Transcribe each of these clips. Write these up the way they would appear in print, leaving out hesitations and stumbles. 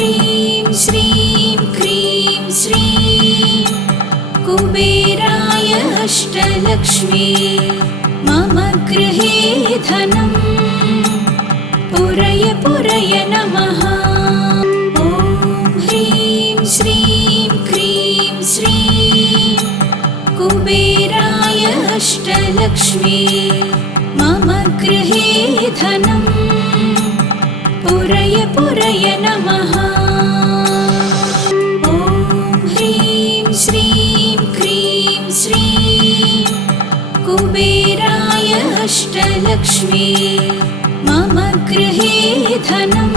ह्रीं श्रीं क्रीं श्रीं कुबेराय अष्टलक्ष्मी मम गृहे धनं पुरय पुरय नमः। ॐ ह्रीं श्रीं क्रीं श्रीं कुबेराय अष्टलक्ष्मी मम गृहे धनं पुरय पुरय नमः। ॐ ह्रीं श्रीं क्रीं श्रीं कुबेराय अष्टलक्ष्मी मम गृहे धनं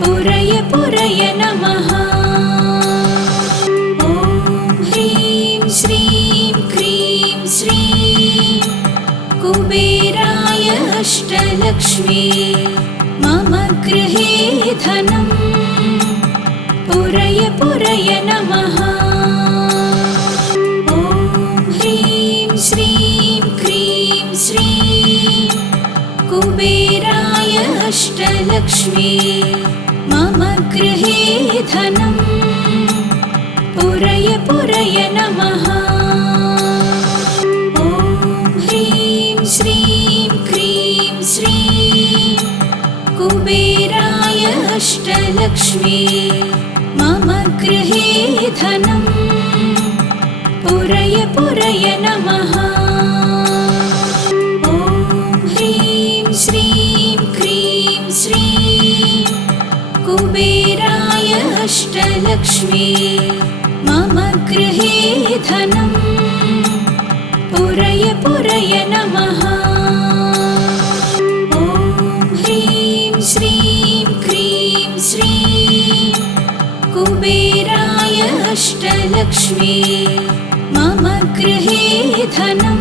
पुरय पुरय नमः। ॐ ह्रीं श्रीं क्रीं श्रीं कुबेराय अष्टलक्ष्मी मम गृहे धनं पुरय पुरय नमः। ॐ ह्रीं श्रीं क्रीं श्रीं कुबेराय अष्टलक्ष्मी मम गृहे धनं पुरय पुरय नमः। ॐ ह्रीं श्रीं क्रीं श्रीं कुबेराय अष्टलक्ष्मी मम गृहे धनं पुरय पुरय नमः। ॐ ह्रीं श्रीं क्रीं श्रीं कुबेराय अष्टलक्ष्मी मम गृहे धनं पुरय पुरय नमः। ॐ ह्रीं श्रीं क्रीं श्रीं कुबेराय अष्टलक्ष्मी मम गृहे धनं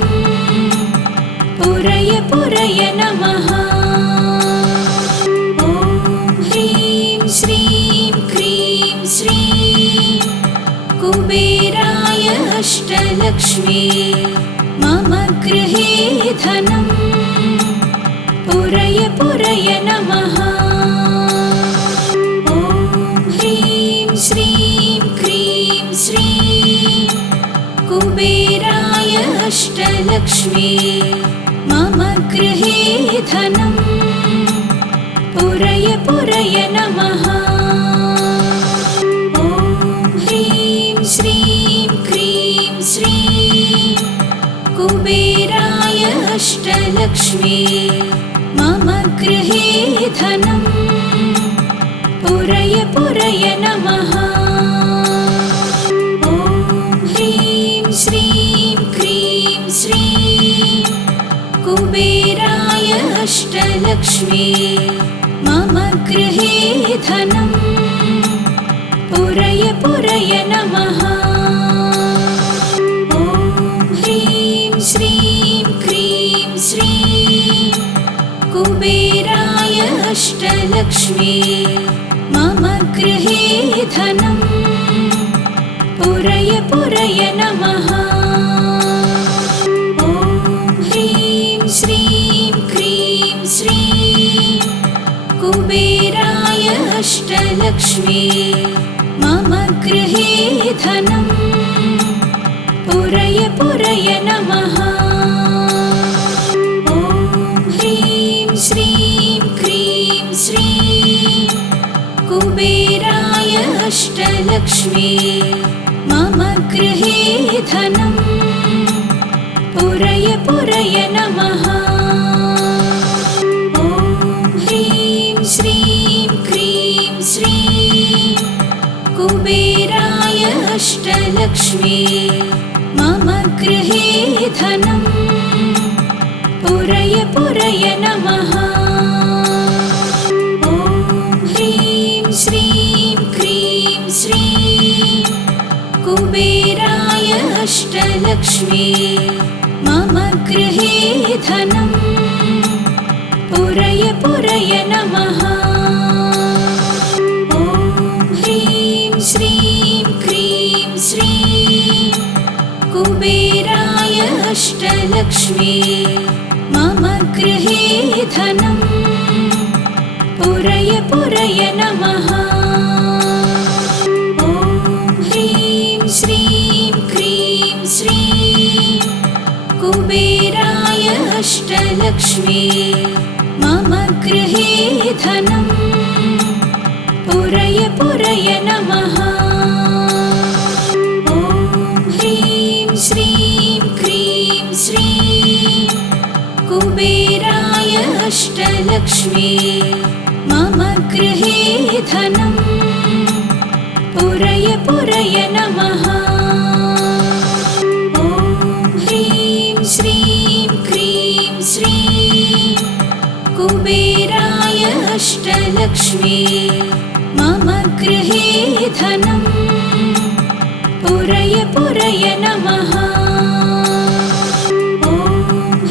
पुरय पुरय नमः। ॐ ह्रीं श्रीं क्रीं श्रीं कुबेराय अष्टलक्ष्मी मम गृहे धनं पुरय पुरय नमः। ॐ ह्रीं श्रीं क्रीं श्रीं कुबेराय अष्टलक्ष्मी मम गृहे धनं पुरय पुरय नमः। ॐ ह्रीं श्रीं क्रीं श्रीं कुबेराय अष्टलक्ष्मी मम गृहे धनं पुरय पुरय नमः। ॐ ह्रीं श्रीं क्रीं श्रीं कुबेराय अष्टलक्ष्मी मम गृहे धनं पुरय पुरय नमः। ॐ ह्रीं श्रीं क्रीं श्रीं कुबेराय अष्टलक्ष्मी मम गृहे धनं पुरय पुरय नमः। ॐ ह्रीं श्रीं क्रीं श्रीं कुबेराय अष्टलक्ष्मी मम गृहे धनं पुरय पुरय नमः। ॐ ह्रीं श्रीं क्रीं श्रीं कुबेराय अष्टलक्ष्मी मम गृहे धनं पुरय पुरय नमः। ॐ ह्रीं श्रीं क्रीं श्रीं कुबेराय अष्टलक्ष्मी मम गृहे धनं पुरय पुरय नमः। ॐ ह्रीं श्रीं क्रीं श्रीं कुबेराय अष्टलक्ष्मी मम गृहे धनं पुरय पुरय नमः। ॐ ह्रीं श्रीं क्रीं श्रीं कुबेराय अष्टलक्ष्मी मम गृहे धनं पुरय पुरय नमः। ॐ ह्रीं श्रीं क्रीं श्रीं कुबेराय अष्टलक्ष्मी मम गृहे धनम् पुरय पुरय नमः। ॐ ह्रीं श्रीं क्रीं श्रीं कुबेराय अष्टलक्ष्मी मम गृहे धनम् पुरय पुरय नमः। ॐ ह्रीं श्रीं क्रीं श्रीं कुबेराय अष्टलक्ष्मी मम गृहे धनम् पुरय पुरय नमः। ॐ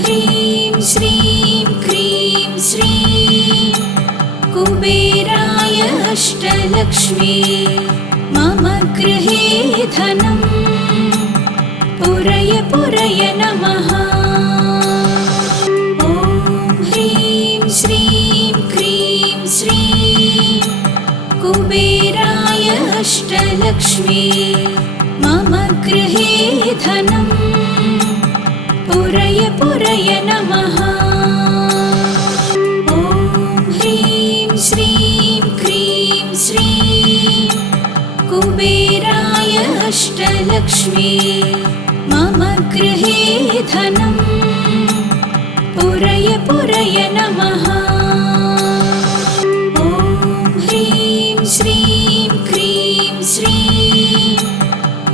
ह्रीं श्रीं क्रीं श्रीं कुबेराय अष्टलक्ष्मी मम गृहे धनम् पुरय पुरय नमः। ॐ ह्रीं श्रीं क्रीं श्रीं कुबेराय अष्टलक्ष्मी मम गृहे धनम् पुरय पुरय नमः। ॐ ह्रीं श्रीं क्रीं श्रीं कुबेराय अष्टलक्ष्मी मम गृहे धनम् पुरय पुरय नमः। ॐ ह्रीं श्रीं क्रीं श्रीं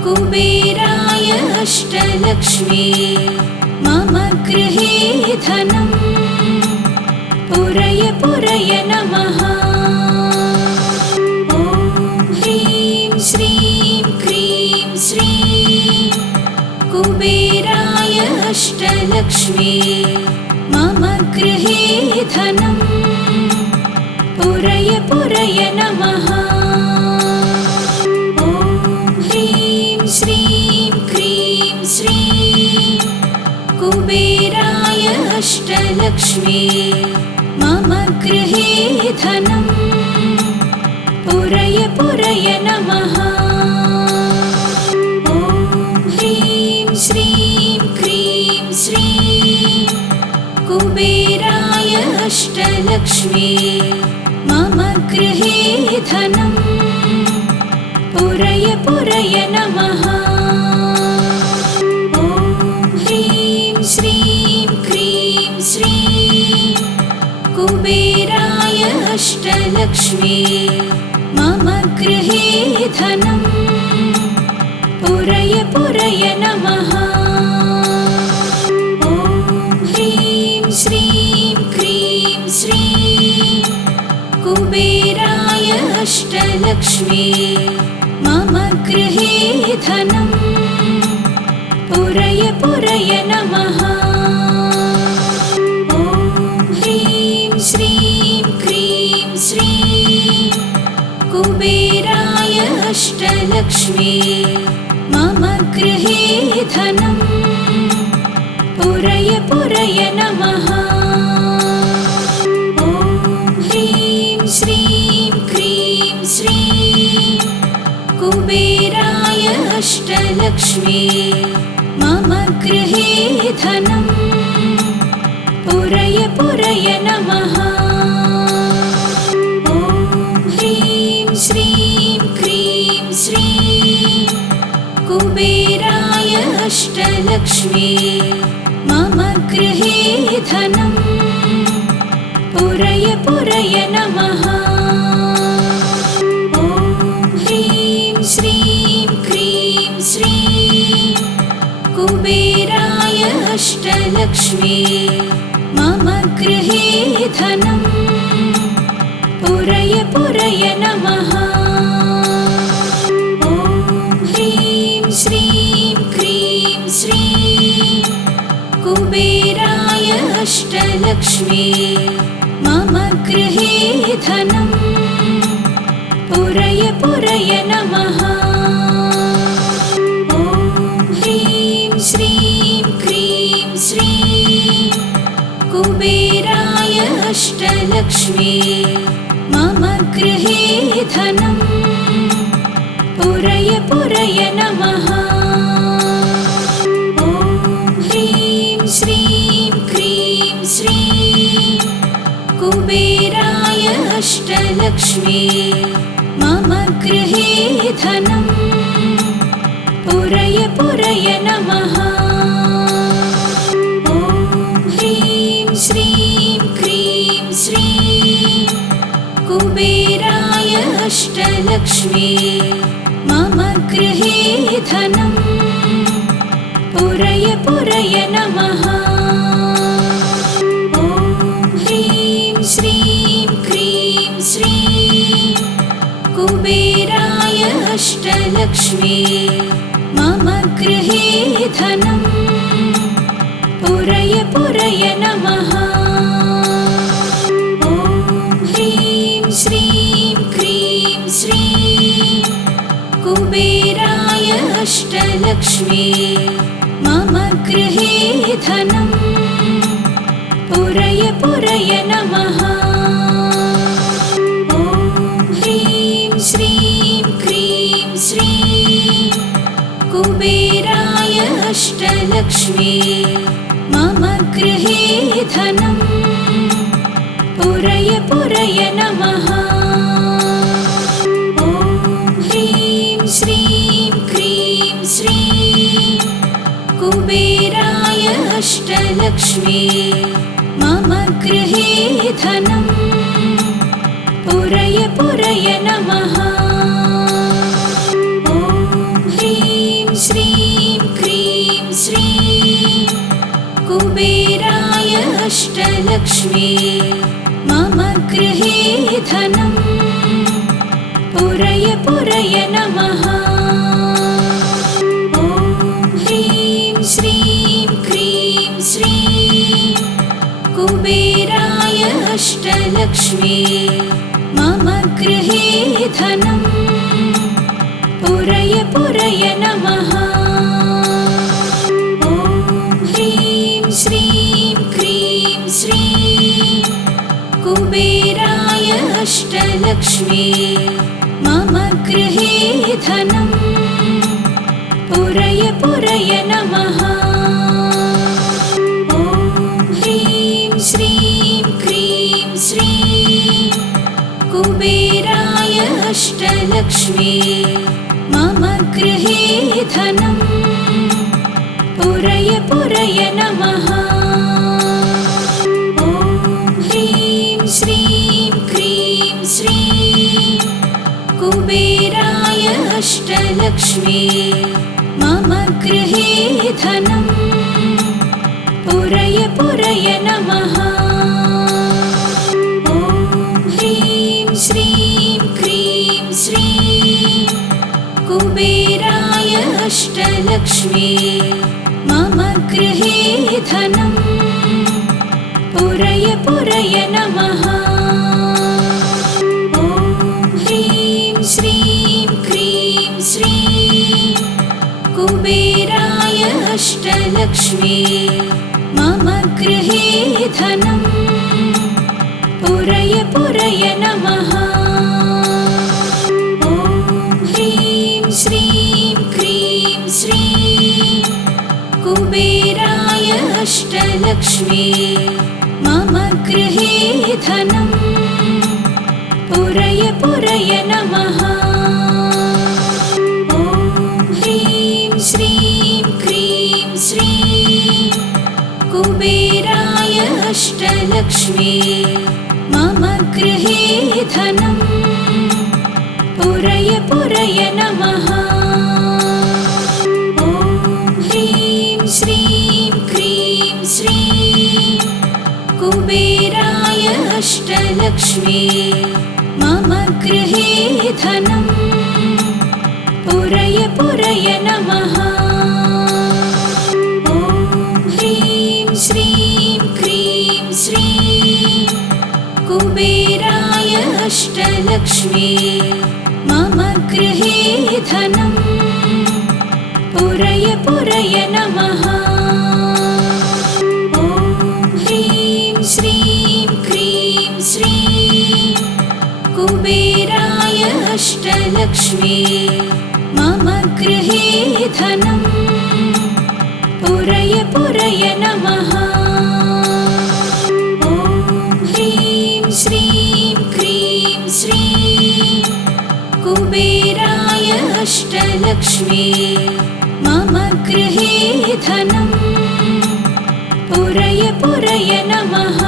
कुबेराय अष्टलक्ष्मी मम गृहे धनम् पुरय पुरय नमः। ॐ ह्रीं श्रीं क्रीं श्रीं कुबेराय अष्टलक्ष्मी मम गृहे धनम् पुरय पुरय नमः। ॐ ह्रीं श्रीं क्रीं श्रीं कुबेराय अष्टलक्ष्मी मम गृहे धनम् पुरय पुरय नमः। ॐ ह्रीं श्रीं क्रीं श्रीं कुबेराय अष्टलक्ष्मी मम गृहे धनम् पुरय पुरय नमः। ॐ ह्रीं श्रीं क्रीं श्रीं कुबेराय अष्टलक्ष्मी मम गृहे धनम् पुरय पुरय नमः। ॐ ह्रीं श्रीं क्रीं श्रीं कुबेराय अष्टलक्ष्मी मम गृहे धनम् पुरय पुरय नमः। ॐ ह्रीं श्रीं क्रीं श्रीं कुबेराय अष्टलक्ष्मी मम गृहे धनम् पुरय पुरय नमः। ॐ ह्रीं श्रीं क्रीं श्रीं कुबेराय अष्टलक्ष्मी मम गृहे धनम् पुरय पुरय नमः। ॐ ह्रीं श्रीं क्रीं श्रीं कुबेराय अष्टलक्ष्मी मम गृहे धनम् पुरय पुरय नमः। ॐ ह्रीं श्रीं क्रीं श्रीं कुबेराय अष्टलक्ष्मी मम गृहे धनम् पुरय पुरय नमः। ॐ ह्रीं श्रीं क्रीं श्रीं कुबेराय अष्टलक्ष्मी मम गृहे धनम् पुरय पुरय नमः। ॐ ह्रीं श्रीं क्रीं श्रीं कुबेराय अष्टलक्ष्मी मम गृहे धनं पुरय पुरय नमः। ॐ ह्रीं श्रीं क्रीं श्रीं कुबेराय अष्टलक्ष्मी मम गृहे धनं पुरय पुरय नमः। ॐ ह्रीं श्रीं क्रीं श्रीं कुबेराय अष्टलक्ष्मी मम गृहे धनं पुरय पुरय नमः। ॐ ह्रीं श्रीं क्रीं श्रीं कुबेराय अष्टलक्ष्मी मम गृहे धनं पुरय पुरय नमः। ॐ ह्रीं श्रीं क्रीं श्रीं कुबेराय अष्टलक्ष्मी मम गृहे धनं पुरय पुरय नमः। ॐ ह्रीं श्रीं क्रीं श्रीं कुबेराय अष्टलक्ष्मी मम गृहे धनं पुरय पुरय नमः। ॐ ह्रीं श्रीं क्रीं श्रीं कुबेराय अष्टलक्ष्मी मम गृहे धनं पुरय पुरय नमः। ॐ ह्रीं श्रीं क्रीं श्रीं कुबेराय अष्टलक्ष्मी मम गृहे धनं पुरय पुरय नमः। ॐ ह्रीं श्रीं क्रीं श्रीं कुबेराय अष्टलक्ष्मी मम गृहे धनं पुरय पुरय नमः। ॐ ह्रीं श्रीं क्रीं श्रीं कुबेराय अष्टलक्ष्मी मम गृहे धनं पुरय पुरय नमः। ॐ ह्रीं श्रीं क्रीं श्रीं कुबेराय अष्टलक्ष्मी मम गृहे धनं पुरय पुरय नमः। ॐ ह्रीं श्रीं क्रीं श्रीं कुबेराय अष्टलक्ष्मी मम गृहे धनं पुरय पुरय नमः। ॐ ह्रीं श्रीं क्रीं श्रीं कुबेराय अष्टलक्ष्मी मम गृहे धनं पुरय पुरय नमः। ॐ ह्रीं श्रीं क्रीं श्रीं कुबेराय अष्टलक्ष्मी मम गृहे धनं पुरय पुरय नमः। ॐ ह्रीं श्रीं क्रीं श्रीं कुबेराय अष्टलक्ष्मी मम गृहे धनं पुरय पुरय नमः। ॐ ह्रीं श्रीं क्रीं श्रीं कुबेराय अष्टलक्ष्मी मम गृहे धनं पुरय पुरय नमः। ॐ ह्रीं श्रीं क्रीं श्रीं कुबेराय अष्टलक्ष्मी मम गृहे धनं पुरय पुरय नमः। ॐ ह्रीं श्रीं क्रीं श्रीं कुबेराय अष्टलक्ष्मी मम गृहे धनं पुरय पुरय नमः। ॐ ह्रीं श्रीं क्रीं श्रीं कुबेराय अष्टलक्ष्मी मम गृहे धनम् पुरय पुरय नमः। ॐ ह्रीं श्रीं क्रीं श्रीं कुबेराय अष्टलक्ष्मी मम गृहे धनम् पुरय पुरय नमः।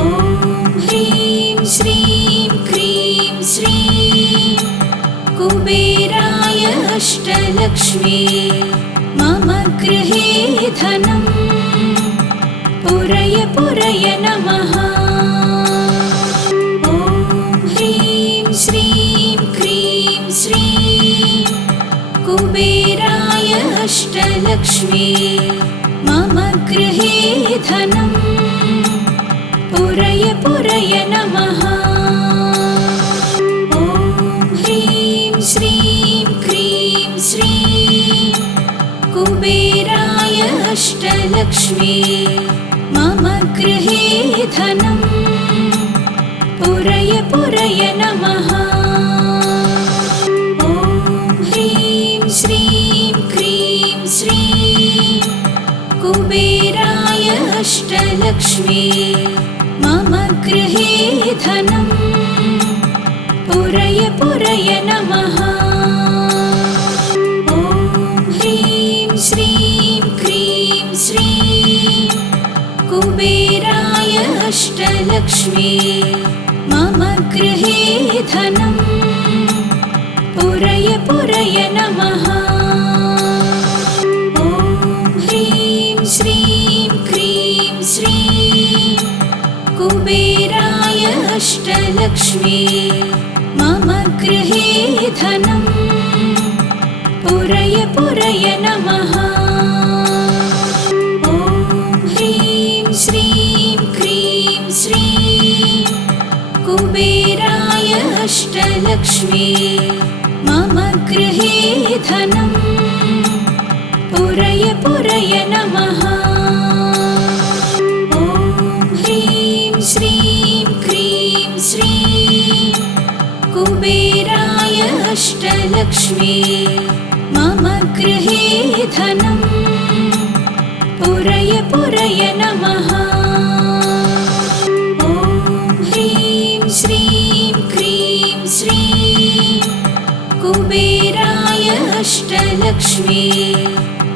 ॐ ह्रीं श्रीं क्रीं श्रीं कुबेराय अष्टलक्ष्मी मम गृहे धनम् पुरय पुरय नमः। ॐ ह्रीं श्रीं क्रीं श्रीं कुबेराय अष्टलक्ष्मी मम गृहे धनम् पुरय पुरय नमः। ॐ ह्रीं श्रीं क्रीं श्रीं कुबेराय अष्टलक्ष्मी मम गृहे धनम् पुरय पुरय नमः। ॐ ह्रीं श्रीं क्रीं श्रीं कुबेराय अष्टलक्ष्मी मम गृहे धनम् पुरय पुरय नमः। ॐ ह्रीं श्रीं क्रीं श्रीं कुबेराय अष्टलक्ष्मी मम गृहे धनम् पुरय पुरय नमः। ॐ ह्रीं श्रीं क्रीं श्रीं कुबेराय अष्टलक्ष्मी मम गृहे धनम् पुरय पुरय नमः। ॐ ह्रीं श्रीं क्रीं श्रीं कुबेराय अष्टलक्ष्मी मम गृहे धनम् पुरय पुरय नमः। ॐ ह्रीं श्रीं क्रीं श्रीं कुबेराय अष्टलक्ष्मी मम गृहे धनम् पुरय पुरय नमः। ॐ ह्रीं श्रीं क्रीं श्रीं कुबेराय अष्टलक्ष्मी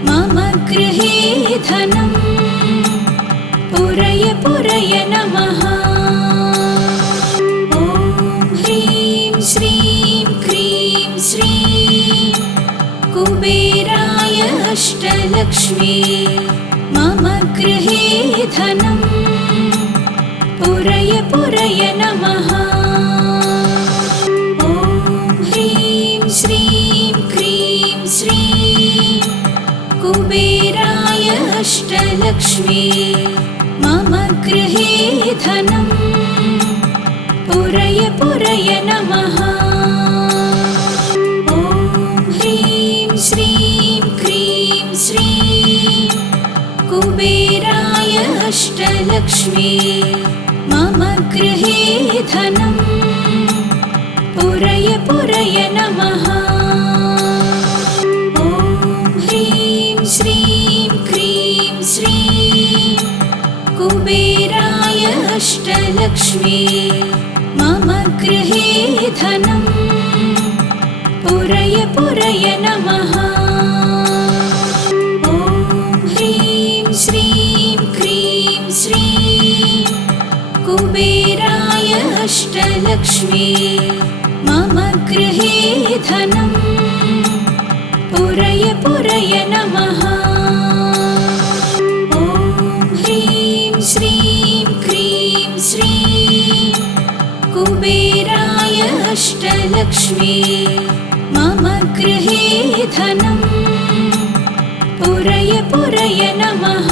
मम गृहे धनम् पुरय पुरय नमः। ॐ ह्रीं श्रीं क्रीं श्रीं कुबेराय अष्टलक्ष्मी मम गृहे धनम् पुरय पुरय नमः। ॐ ह्रीं श्रीं क्रीं श्रीं कुबेराय अष्टलक्ष्मी मम गृहे धनम् पुरय पुरय नमः। ॐ ह्रीं श्रीं क्रीं श्रीं कुबेराय अष्टलक्ष्मी मम गृहे धनम् पुरय पुरय नमः। ॐ ह्रीं श्रीं क्रीं श्रीं कुबेराय अष्टलक्ष्मी मम गृहे धनम् पुरय पुरय नमः। ॐ ह्रीं श्रीं क्रीं श्रीं कुबेराय अष्टलक्ष्मी मम गृहे धनम् पुरय पुरय नमः। ॐ ह्रीं श्रीं क्रीं श्रीं कुबेराय अष्टलक्ष्मी मम गृहे धनम् पुरय पुरय नमः।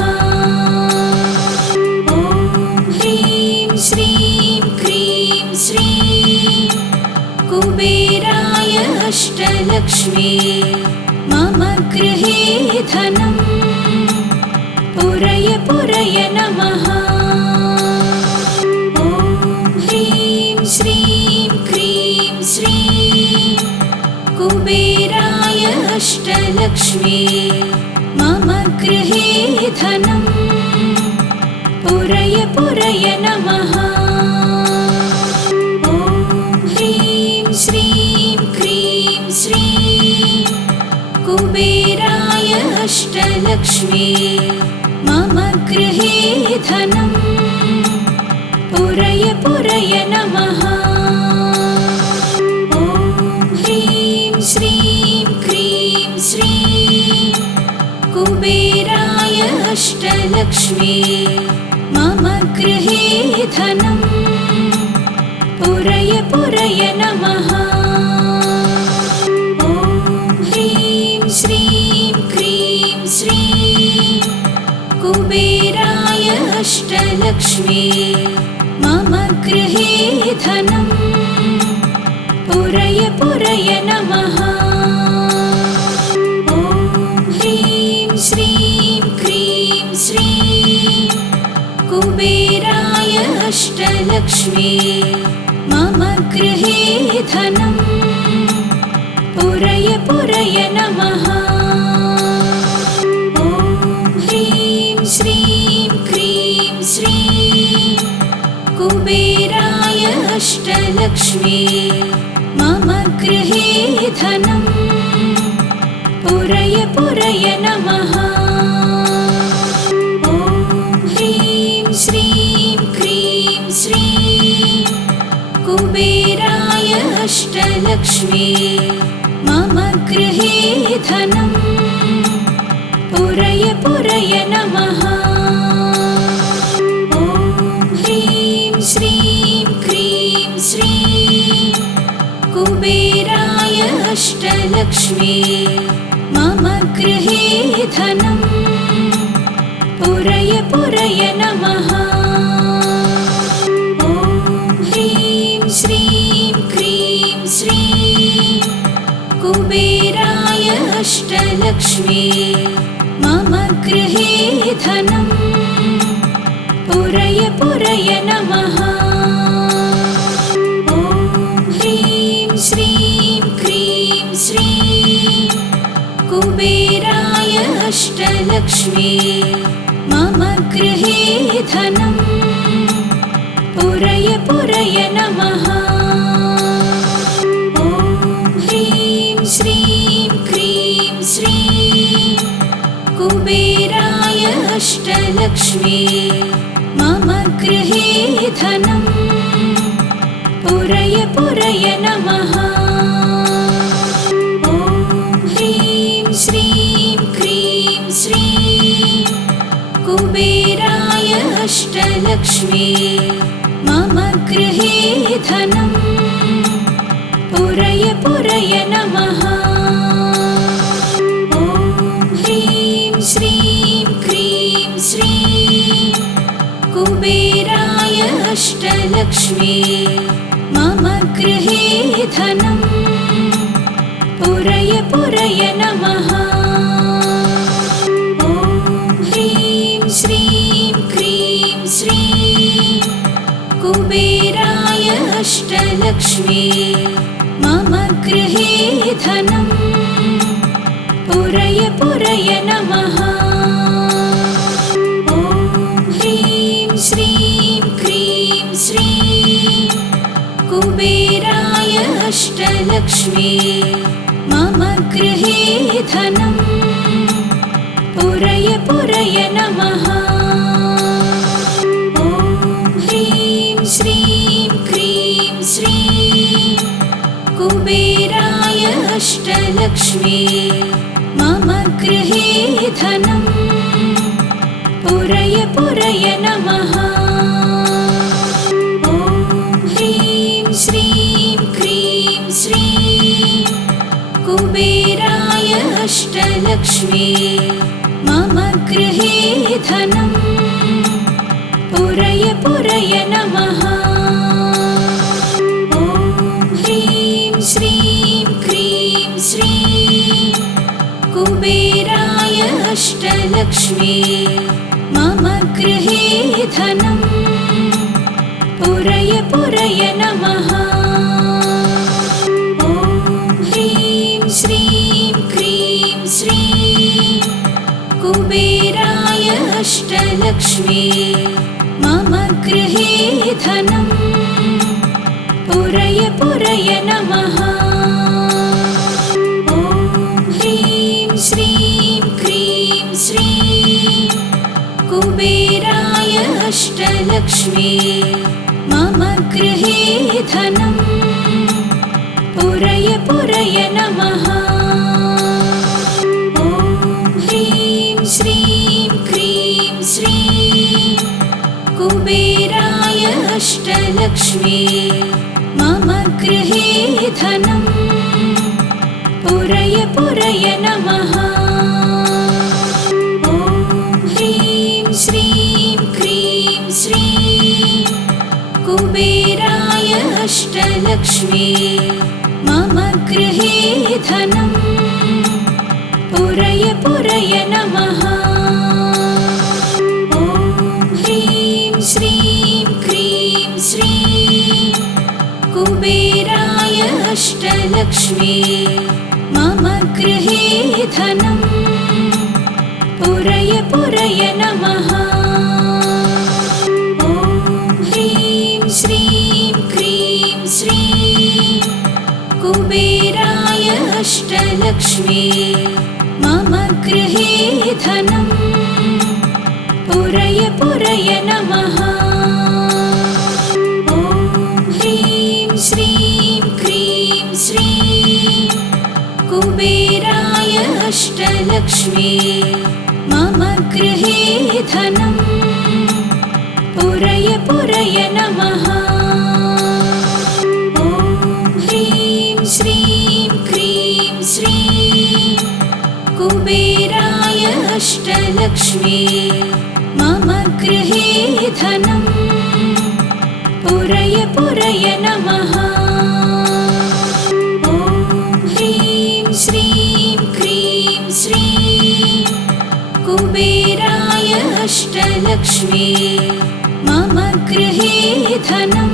ॐ ह्रीं श्रीं क्रीं श्रीं कुबेराय अष्टलक्ष्मी मम गृहे धनम् पुरय पुरय नमः। ॐ ह्रीं श्रीं क्रीं श्रीं कुबेराय अष्टलक्ष्मी मम गृहे धनं पुरय पुरय नमः। ॐ ह्रीं श्रीं क्रीं श्रीं कुबेराय अष्टलक्ष्मी मम गृहे धनं पुरय पुरय नमः। ॐ ह्रीं श्रीं क्रीं श्रीं कुबेराय अष्टलक्ष्मी मम गृहे धनं पुरय पुरय नमः। ॐ ह्रीं श्रीं क्रीं श्रीं कुबेराय अष्टलक्ष्मी मम गृहे धनं पुरय पुरय नमः। ॐ ह्रीं श्रीं क्रीं श्रीं कुबेराय अष्टलक्ष्मी मम गृहे धनं पुरय पुरय नमः। ॐ ह्रीं श्रीं क्रीं श्रीं कुबेराय अष्टलक्ष्मी मम गृहे धनं पुरय पुरय नमः। ॐ ह्रीं श्रीं क्रीं श्रीं कुबेराय अष्टलक्ष्मी मम गृहे धनं पुरय पुरय नमः। ॐ ह्रीं श्रीं क्रीं श्रीं कुबेराय अष्टलक्ष्मी मम गृहे धनं पुरय पुरय नमः। ॐ ह्रीं श्रीं क्रीं श्रीं कुबेराय अष्टलक्ष्मी मम गृहे धनं पुरय पुरय नमः। ॐ ह्रीं श्रीं क्रीं श्रीं कुबेराय अष्टलक्ष्मी मम गृहे धनं पुरय पुरय नमः। ॐ ह्रीं श्रीं क्रीं श्रीं कुबेराय अष्टलक्ष्मी मम गृहे धनं पुरय पुरय नमः। ॐ ह्रीं श्रीं क्रीं श्रीं कुबेराय अष्टलक्ष्मी मम गृहे धनं पुरय पुरय नमः। ॐ ह्रीं श्रीं क्रीं श्रीं कुबेराय अष्टलक्ष्मी मम गृहे धनं पुरय पुरय नमः। ॐ ह्रीं श्रीं क्रीं श्रीं कुबेराय अष्टलक्ष्मी मम गृहे धनं पुरय पुरय नमः। ॐ ह्रीं श्रीं क्रीं श्रीं कुबेराय अष्टलक्ष्मी मम गृहे धनं पुरय पुरय नमः। ॐ ह्रीं श्रीं क्रीं श्रीं कुबेराय अष्टलक्ष्मी मम गृहे धनं पुरय पुरय नमः। ॐ ह्रीं श्रीं क्रीं श्रीं कुबेराय अष्टलक्ष्मी मम गृहे धनं पुरय पुरय नमः। ॐ ह्रीं श्रीं क्रीं श्रीं कुबेराय अष्टलक्ष्मी मम गृहे धनं पुरय पुरय नमः। अष्टलक्ष्मी मम गृहे धनं पुरय पुरय नमः। ॐ ह्रीं श्रीं क्रीं श्रीं कुबेराय अष्टलक्ष्मी मम गृहे धनं पुरय पुरय नमः। ॐ ह्रीं श्रीं क्रीं श्रीं कुबेराय अष्टलक्ष्मी मम गृहे धनं पुरय पुरय नमः। ॐ ह्रीं श्रीं क्रीं श्रीं कुबेराय अष्टलक्ष्मी मम गृहे धनं पुरय पुरय नमः। ॐ ह्रीं श्रीं क्रीं श्रीं कुबेराय अष्टलक्ष्मी मम गृहे धनं पुरय पुरय नमः। ॐ ह्रीं श्रीं क्रीं श्रीं कुबेराय अष्टलक्ष्मी मम गृहे धनं पुरय पुरय नमः। ॐ ह्रीं श्रीं क्रीं श्रीं कुबेराय अष्टलक्ष्मी मम गृहे धनं पुरय पुरय नमः। ॐ ह्रीं श्रीं क्रीं श्रीं कुबेराय अष्टलक्ष्मी मम गृहे धनं पुरय पुरय नमः। ॐ ह्रीं श्रीं क्रीं श्रीं कुबेराय अष्टलक्ष्मी मम गृहे धनं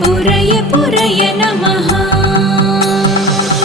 पुरय पुरय नमः।